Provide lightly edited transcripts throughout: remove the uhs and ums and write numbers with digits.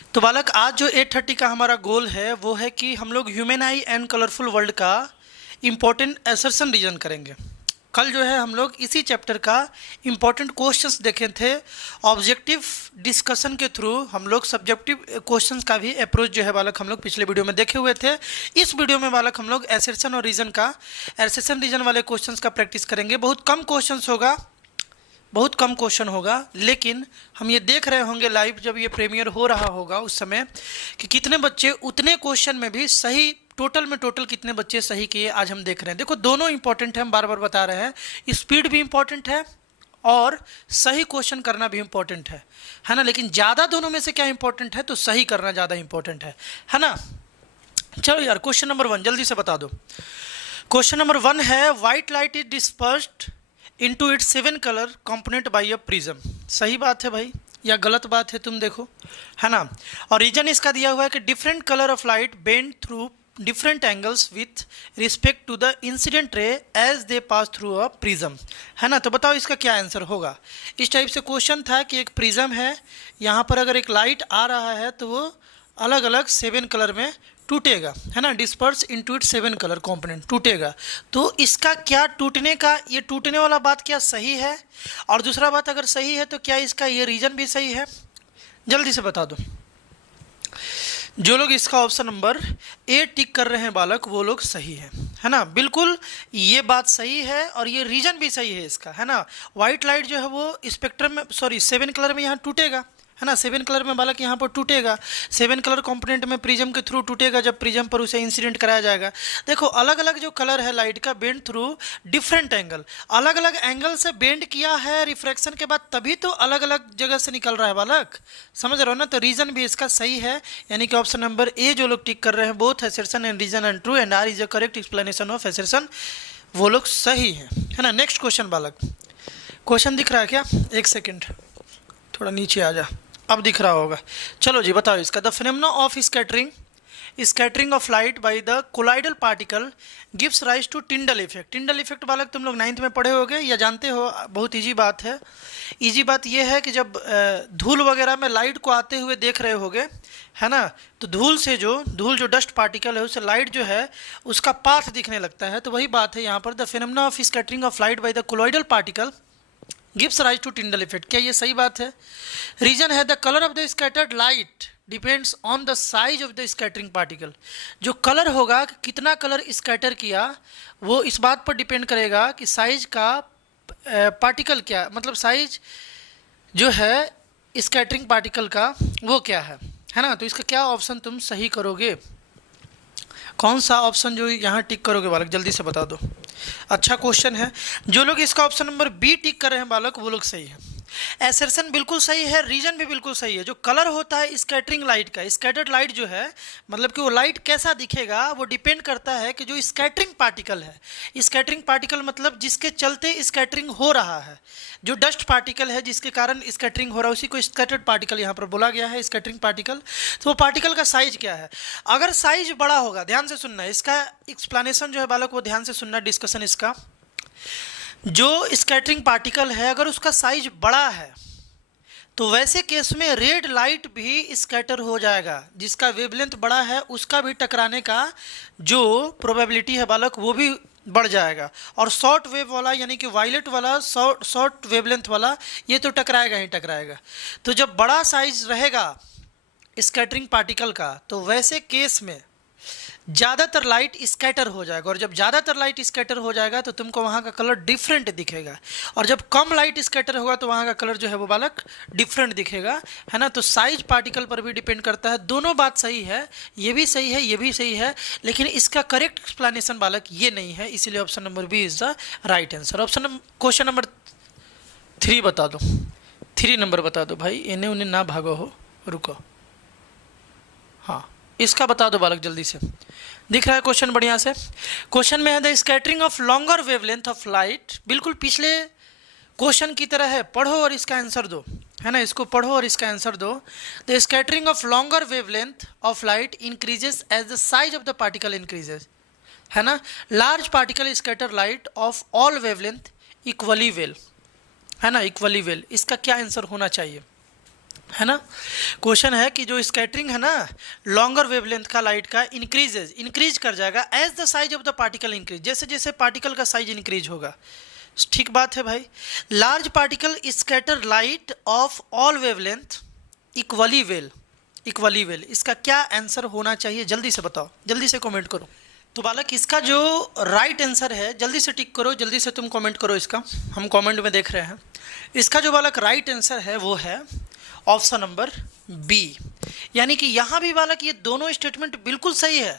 तो बालक आज जो 8:30 का हमारा गोल है वो है कि हम लोग human I and colourful world का इम्पोर्टेंट असर्शन रीजन करेंगे। कल जो है हम लोग इसी चैप्टर का इम्पोर्टेंट क्वेश्चंस देखे थे। ऑब्जेक्टिव डिस्कशन के थ्रू हम लोग सब्जेक्टिव क्वेश्चंस का भी अप्रोच जो है बालक हम लोग पिछले वीडियो में देखे हुए थे। इस वीडियो में बालक हम लोग असर्शन और असर्शन रीजन वाले क्वेश्चंस का प्रैक्टिस करेंगे। बहुत कम क्वेश्चन होगा, लेकिन हम ये देख रहे होंगे लाइव जब ये प्रीमियर हो रहा होगा उस समय कि कितने बच्चे उतने क्वेश्चन में भी सही, टोटल कितने बच्चे सही किए आज हम देख रहे हैं। देखो दोनों इंपॉर्टेंट है, हम बार बार बता रहे हैं। स्पीड भी इंपॉर्टेंट है और सही क्वेश्चन करना भी इंपॉर्टेंट है ना। लेकिन ज़्यादा दोनों में से क्या इंपॉर्टेंट है, तो सही करना ज़्यादा इंपॉर्टेंट है ना। चलो यार, क्वेश्चन नंबर 1 जल्दी से बता दो। क्वेश्चन नंबर 1 है white light is dispersed into its 7 colour component by a prism. सही बात है भाई या गलत बात है, तुम देखो, है ना। और रीजन इसका दिया हुआ है कि different colour of light bend through different angles with respect to the incident ray as they pass through a prism, है ना। तो बताओ इसका क्या आंसर होगा। इस टाइप से क्वेश्चन था कि एक प्रिज्म है, यहाँ पर अगर एक लाइट आ रहा है तो वो अलग अलग 7 कलर में टूटेगा, है ना। Disperse into it 7 colour component टूटेगा। तो इसका क्या टूटने का, ये टूटने वाला बात क्या सही है, और दूसरा बात अगर सही है तो क्या इसका ये रीजन भी सही है, जल्दी से बता दो। जो लोग इसका ऑप्शन नंबर ए टिक कर रहे हैं बालक, वो लोग सही है ना। बिल्कुल ये बात सही है और ये रीजन भी सही है इसका, है ना। व्हाइट लाइट जो है वो स्पेक्ट्रम में, सॉरी 7 कलर में यहाँ टूटेगा, है ना। 7 कलर में बालक यहाँ पर टूटेगा, 7 कलर कंपोनेंट में प्रिज्म के थ्रू टूटेगा जब प्रिज्म पर उसे इंसिडेंट कराया जाएगा। देखो अलग अलग जो कलर है लाइट का बेंड थ्रू डिफरेंट एंगल, अलग अलग एंगल से बेंड किया है रिफ्रैक्शन के बाद, तभी तो अलग अलग जगह से निकल रहा है बालक, समझ रहे हो ना। तो रीजन भी इसका सही है, यानी कि ऑप्शन नंबर ए जो लोग टिक कर रहे हैं both assertion and reason and true and R is a correct explanation of assertion, वो लोग सही है ना। नेक्स्ट क्वेश्चन बालक, क्वेश्चन दिख रहा है क्या? एक सेकेंड, थोड़ा नीचे आ जा, अब दिख रहा होगा। चलो जी बताओ इसका। The phenomena of scattering of light by the colloidal particle gives rise to Tyndall effect. Tyndall effect बालक तुम लोग 9th में पढ़े होगे या जानते हो, बहुत इजी बात है। इजी बात यह है कि जब धूल वगैरह में लाइट को आते हुए देख रहे होगे, है ना, तो धूल जो डस्ट पार्टिकल है उससे लाइट जो है उसका पाथ दिखने लगता है। तो वही बात है यहाँ पर, the phenomena of scattering of light by the colloidal particle gives rise to Tyndall effect. क्या ये सही बात है? रीजन है the colour of the scattered light depends on the size of the scattering particle. जो कलर होगा, कितना colour scatter किया, वो इस बात पर डिपेंड करेगा कि साइज का पार्टिकल क्या, मतलब साइज जो है स्कैटरिंग पार्टिकल का वो क्या है ना। तो इसका क्या ऑप्शन तुम सही करोगे, कौन सा ऑप्शन जो यहाँ टिक करोगे बालक, जल्दी से बता दो। अच्छा क्वेश्चन है। जो लोग इसका ऑप्शन नंबर बी टिक कर रहे हैं बालक, वो लोग सही है। एसर्शन बिल्कुल सही है, रीजन भी बिल्कुल सही है। जो कलर होता है स्कैटरिंग लाइट का, स्कैटर्ड लाइट जो है, मतलब कि वो लाइट कैसा दिखेगा वो डिपेंड करता है कि जो स्कैटरिंग पार्टिकल है, स्कैटरिंग पार्टिकल मतलब जिसके चलते स्कैटरिंग हो रहा है, जो डस्ट पार्टिकल है जिसके कारण स्कैटरिंग हो रहा है, उसी को स्कैटर्ड पार्टिकल यहाँ पर बोला गया है, स्कैटरिंग पार्टिकल। तो वो पार्टिकल का साइज क्या है। अगर साइज बड़ा होगा, ध्यान से सुनना, इसका एक्सप्लेनेशन जो है बालक वो ध्यान से सुनना, डिस्कशन इसका। जो स्कैटरिंग पार्टिकल है अगर उसका साइज बड़ा है तो वैसे केस में रेड लाइट भी स्कैटर हो जाएगा। जिसका वेवलेंथ बड़ा है उसका भी टकराने का जो प्रोबेबिलिटी है बालक वो भी बढ़ जाएगा। और शॉर्ट वेव वाला यानी कि वायलेट वाला, शॉर्ट वेवलेंथ वाला, ये तो टकराएगा ही टकराएगा। तो जब बड़ा साइज रहेगा स्कैटरिंग पार्टिकल का तो वैसे केस में ज़्यादातर लाइट स्कैटर हो जाएगा, और जब ज़्यादातर लाइट स्कैटर हो जाएगा तो तुमको वहाँ का कलर डिफरेंट दिखेगा, और जब कम लाइट स्कैटर होगा तो वहाँ का कलर जो है वो बालक डिफरेंट दिखेगा, है ना। तो साइज पार्टिकल पर भी डिपेंड करता है। दोनों बात सही है, ये भी सही है, ये भी सही है, लेकिन इसका करेक्ट एक्सप्लेनेशन बालक ये नहीं है, इसीलिए option number B is the right answer. Question number 3 बता दो, 3 नंबर बता दो भाई, इन्हें उन्हें ना भागो हो, रुको। हाँ इसका बता दो बालक जल्दी से। दिख रहा है क्वेश्चन बढ़िया से? क्वेश्चन में है the scattering of longer wavelength of light, बिल्कुल पिछले क्वेश्चन की तरह है, पढ़ो और इसका आंसर दो, है ना। इसको पढ़ो और इसका आंसर दो। The scattering of longer wavelength of light increases as the size of the particle increases, है ना। Large particle scatter light of all wavelength equally well, है ना, इक्वली वेल। इसका क्या आंसर होना चाहिए? है ना। क्वेश्चन है कि जो स्कैटरिंग है ना लॉन्गर वेवलेंथ का लाइट का इंक्रीज कर जाएगा as the size of the particle increase, जैसे जैसे पार्टिकल का साइज इंक्रीज होगा। ठीक बात है भाई। Large particle scatter light of all wavelength equally well, इसका क्या आंसर होना चाहिए, जल्दी से बताओ, जल्दी से कमेंट करो। तो बालक इसका जो राइट आंसर है, जल्दी से टिक करो, जल्दी से तुम कमेंट करो, इसका हम कमेंट में देख रहे हैं। इसका जो बालक राइट आंसर है वो है ऑप्शन नंबर बी। यानी कि यहाँ भी बालक ये दोनों स्टेटमेंट बिल्कुल सही है।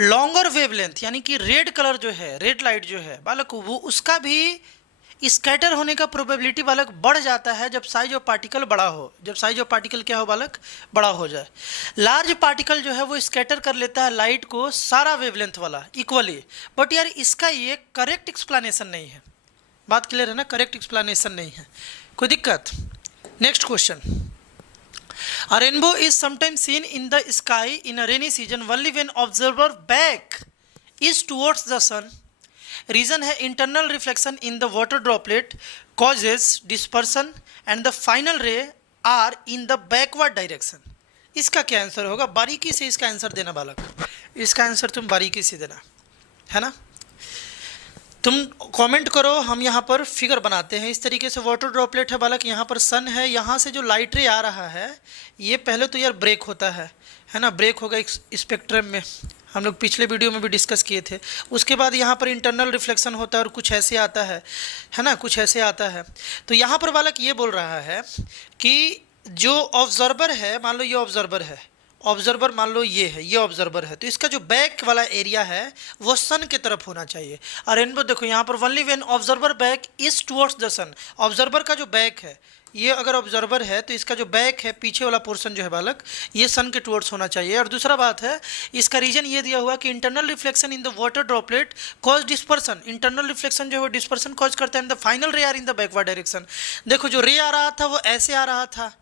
लॉन्गर वेवलेंथ यानी कि रेड कलर जो है, रेड लाइट जो है बालक, वो उसका भी स्कैटर होने का प्रोबेबिलिटी बालक बढ़ जाता है जब साइज ऑफ पार्टिकल बड़ा हो। जब साइज ऑफ पार्टिकल क्या हो बालक, बड़ा हो जाए। लार्ज पार्टिकल जो है वो स्कैटर कर लेता है लाइट को सारा वेवलेंथ वाला इक्वली। बट यार इसका ये करेक्ट एक्सप्लेनेशन नहीं है। बात क्लियर है ना, करेक्ट एक्सप्लेनेशन नहीं है, कोई दिक्कत। Next question, a rainbow is sometimes seen in the sky in a rainy season only when observer back is towards the sun. Reason है internal reflection in the water droplet causes dispersion and the final ray are in the backward direction. इसका क्या answer होगा, बारीकी से इसका answer देना बालक, इसका आंसर तुम बारीकी से देना, है ना। तुम कमेंट करो, हम यहाँ पर फिगर बनाते हैं। इस तरीके से वाटर ड्रॉपलेट है बालक, यहाँ पर सन है, यहाँ से जो लाइट रे आ रहा है ये पहले तो यार ब्रेक होता है ना, ब्रेक होगा एक स्पेक्ट्रम में, हम लोग पिछले वीडियो में भी डिस्कस किए थे। उसके बाद यहाँ पर इंटरनल रिफ्लेक्शन होता है और कुछ ऐसे आता है ना, कुछ ऐसे आता है। तो यहाँ पर बालक ये बोल रहा है कि जो ऑब्जर्वर है, मान लो ये ऑब्जर्वर है, ऑब्जर्वर मान लो ये है, ये ऑब्जर्वर है, तो इसका जो बैक वाला एरिया है वो सन की तरफ होना चाहिए। और रेनबो देखो यहाँ पर only when observer back is towards the sun, observer का जो बैक है, ये अगर ऑब्जर्वर है तो इसका जो बैक है, पीछे वाला पोर्शन जो है बालक, ये सन के टुवर्ड्स होना चाहिए। और दूसरा बात है, इसका रीजन ये दिया हुआ कि internal reflection in the water droplet cause dispersion, internal reflection जो है डिस्पर्सन कॉज करता है in the final ray are in the backward direction. देखो जो रे आ रहा था वो ऐसे आ रहा था,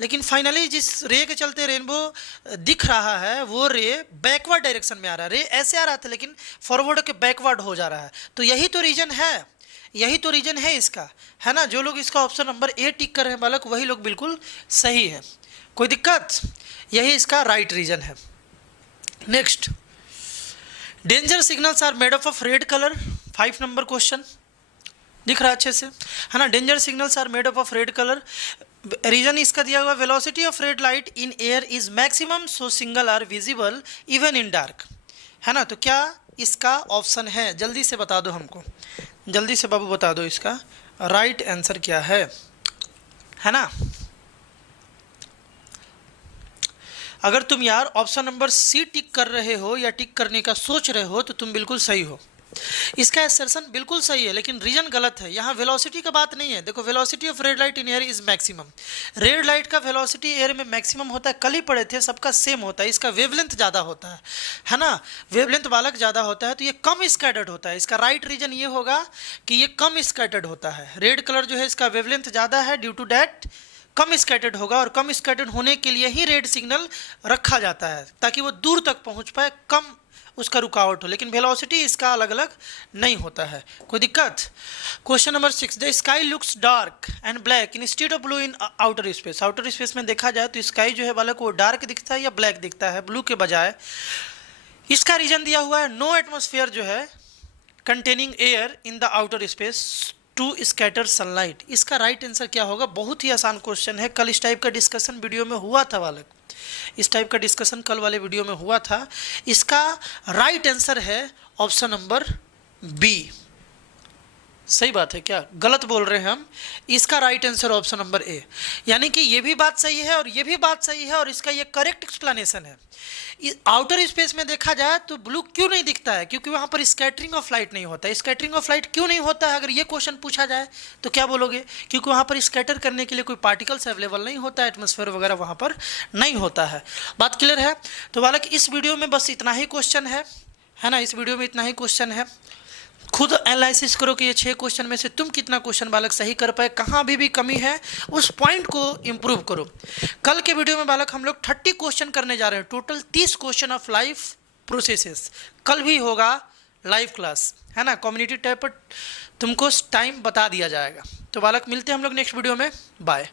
लेकिन फाइनली जिस रे के चलते रेनबो दिख रहा है वो रे बैकवर्ड डायरेक्शन में आ रहा है। रे ऐसे आ रहा था लेकिन फॉरवर्ड के बैकवर्ड हो जा रहा है। तो यही तो रीजन है, यही तो रीजन है इसका, है ना। जो लोग इसका ऑप्शन नंबर ए टिक कर रहे हैं बालक, वही लोग बिल्कुल सही है, कोई दिक्कत, यही इसका राइट रीजन है। Next, danger signals are made of red colour, 5 number question दिख रहा है अच्छे से, है ना। Danger signals are made of red colour, reason इसका दिया हुआ velocity of red light in air is maximum so signal are visible even in dark, है ना। तो क्या इसका ऑप्शन है, जल्दी से बता दो हमको, जल्दी से बाबू बता दो इसका राइट आंसर क्या है ना। अगर तुम यार ऑप्शन नंबर सी टिक कर रहे हो या टिक करने का सोच रहे हो तो तुम बिल्कुल सही हो, इसका असर्शन बिल्कुल सही है, लेकिन रीजन गलत है। यहाँ वेलोसिटी का बात नहीं है। देखो velocity of red light in air is maximum, red light का वेलोसिटी एयर में मैक्सिमम होता है, कल ही पढ़े थे, सबका सेम होता है। इसका वेवलेंथ ज़्यादा होता है ना, वेवलेंथ बालक ज़्यादा होता है, तो ये कम स्कैटर्ड होता है। इसका राइट रीजन ये होगा कि ये कम स्कैटर्ड होता है। रेड कलर जो है इसका वेवलेंथ ज़्यादा है, ड्यू टू डैट कम स्कैटर्ड होगा, और कम स्कैटर्ड होने के लिए ही रेड सिग्नल रखा जाता है ताकि वो दूर तक पहुँच पाए, कम उसका रुकावट हो। लेकिन वेलोसिटी इसका अलग अलग नहीं होता है, कोई दिक्कत। Question number 6, the sky looks dark and black instead of blue in outer space. Outer space में देखा जाए तो स्काई जो है बालक वो डार्क दिखता है या ब्लैक दिखता है, ब्लू के बजाय। इसका रीजन दिया हुआ है नो एटमोस्फेयर जो है containing air in the outer space to scatter sunlight. इसका राइट आंसर क्या होगा, बहुत ही आसान क्वेश्चन है, कल इस टाइप का डिस्कशन वीडियो में हुआ था बालक, इस टाइप का डिस्कशन कल वाले वीडियो में हुआ था। इसका राइट आंसर है ऑप्शन नंबर बी। सही बात है क्या, गलत बोल रहे हैं हम, इसका right answer option number A. यानी कि ये भी बात सही है और ये भी बात सही है, और इसका ये करेक्ट एक्सप्लेनेशन है। आउटर स्पेस में देखा जाए तो ब्लू क्यों नहीं दिखता है, क्योंकि वहाँ पर स्कैटरिंग ऑफ लाइट नहीं होता है। स्कैटरिंग ऑफ लाइट क्यों नहीं होता है, अगर ये क्वेश्चन पूछा जाए तो क्या बोलोगे, क्योंकि वहाँ पर स्कैटर करने के लिए कोई पार्टिकल्स अवेलेबल नहीं होता है, एटमॉस्फेयर वगैरह वहाँ पर नहीं होता है। बात क्लियर है। तो बालक इस वीडियो में बस इतना ही क्वेश्चन है ना, इस वीडियो में इतना ही क्वेश्चन है। खुद एनालिसिस करो कि ये 6 क्वेश्चन में से तुम कितना क्वेश्चन बालक सही कर पाए, कहाँ भी कमी है उस पॉइंट को इम्प्रूव करो। कल के वीडियो में बालक हम लोग 30 क्वेश्चन करने जा रहे हैं, total 30 question of life processes. कल भी होगा लाइव क्लास, है ना, कम्युनिटी टैब पर तुमको टाइम बता दिया जाएगा। तो बालक मिलते हैं हम लोग नेक्स्ट वीडियो में, बाय।